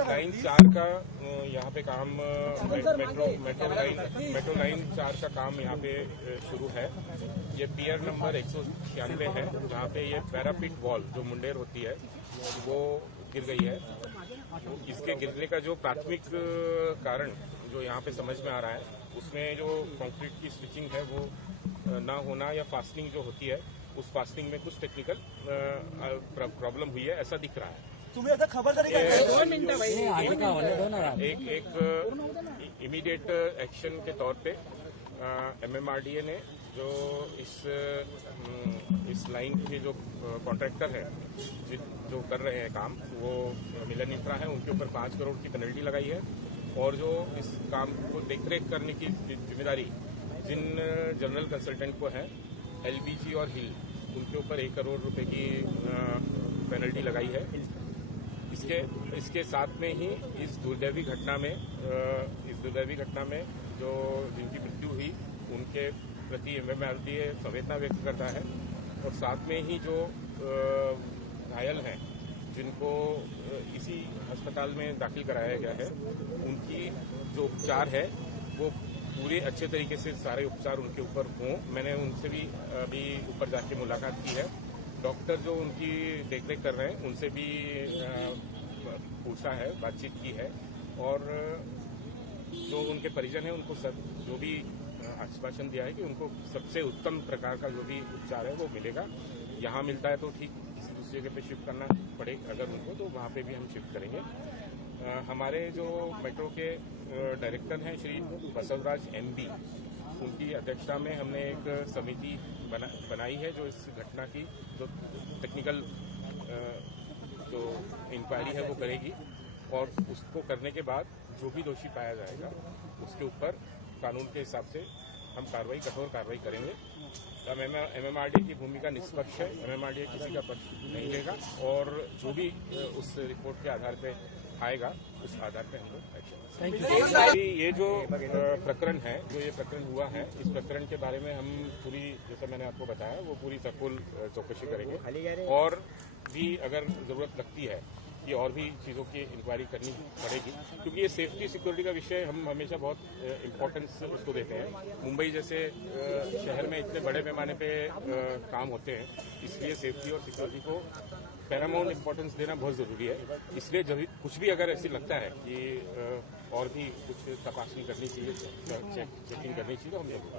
Line 4 का यहाँ पे काम मेट्रो लाइन 4 का काम यहाँ पे शुरू है। ये पियर नंबर 196 है, जहाँ पे ये पैरापिट वॉल जो मुंडेर होती है वो गिर गई है। इसके गिरने का जो प्राथमिक कारण जो यहाँ पे समझ में आ रहा है, उसमें जो कंक्रीट की स्टिचिंग है वो ना होना या फास्टनिंग जो होती है, उस फास्टनिंग में कुछ टेक्निकल प्रॉब्लम हुई है, ऐसा दिख रहा है। तुम्हें आता खबरदारी एक इमीडिएट एक्शन के तौर पे MMRDA ने जो इस लाइन के जो कॉन्ट्रैक्टर है जो कर रहे हैं काम, वो मिलन इंफ्रा है, उनके ऊपर 5 करोड़ की पेनल्टी लगाई है। और जो इस काम को देखरेख करने की जिम्मेदारी जिन जनरल कंसल्टेंट को है, LBG और हिल, उनके ऊपर 1 करोड़ रुपए की पेनल्टी लगाई है। इसके साथ में ही इस दुर्दैवी घटना में जो जिनकी मृत्यु हुई, उनके प्रति MMRDA संवेदना व्यक्त करता है। और साथ में ही जो घायल हैं, जिनको इसी अस्पताल में दाखिल कराया गया है, उनकी जो उपचार है वो पूरे अच्छे तरीके से सारे उपचार उनके ऊपर हों। मैंने उनसे भी अभी ऊपर जाके मुलाकात की है। डॉक्टर जो उनकी देखरेख कर रहे हैं, उनसे भी पूछा है, बातचीत की है। और जो उनके परिजन हैं, उनको सब जो भी आश्वासन दिया है कि उनको सबसे उत्तम प्रकार का जो भी उपचार है वो मिलेगा। यहाँ मिलता है तो ठीक, किसी दूसरी जगह पे शिफ्ट करना पड़ेगा अगर उनको, तो वहाँ पे भी हम शिफ्ट करेंगे। हमारे जो मेट्रो के डायरेक्टर हैं श्री बसवराज MB, उनकी अध्यक्षता में हमने एक समिति बनाई है जो इस घटना की जो टेक्निकल जो इंक्वायरी है वो करेगी। और उसको करने के बाद जो भी दोषी पाया जाएगा उसके ऊपर कानून के हिसाब से हम कठोर कार्रवाई करेंगे। MMRDA की भूमिका निष्पक्ष है, MMRDA किसी का पक्ष नहीं लेगा, और जो भी उस रिपोर्ट के आधार पे आएगा उस आधार पे हम लोग एक्शन। ये जो प्रकरण है, जो ये प्रकरण हुआ है, इस प्रकरण के बारे में हम पूरी, जैसे मैंने आपको बताया, वो पूरी सकुल चौकसी करेंगे। और भी अगर जरूरत लगती है कि और भी चीज़ों की इंक्वायरी करनी पड़ेगी, क्योंकि ये सेफ्टी सिक्योरिटी का विषय हम हमेशा बहुत इम्पोर्टेंस उसको देते हैं। मुंबई जैसे शहर में इतने बड़े पैमाने पे काम होते हैं, इसलिए सेफ्टी और सिक्योरिटी को पैरामाउंट इम्पोर्टेंस देना बहुत ज़रूरी है। इसलिए जब कुछ भी अगर ऐसी लगता है कि और भी कुछ तपासनी करनी चाहिए, चेकिंग करनी चाहिए, तो हम जरूर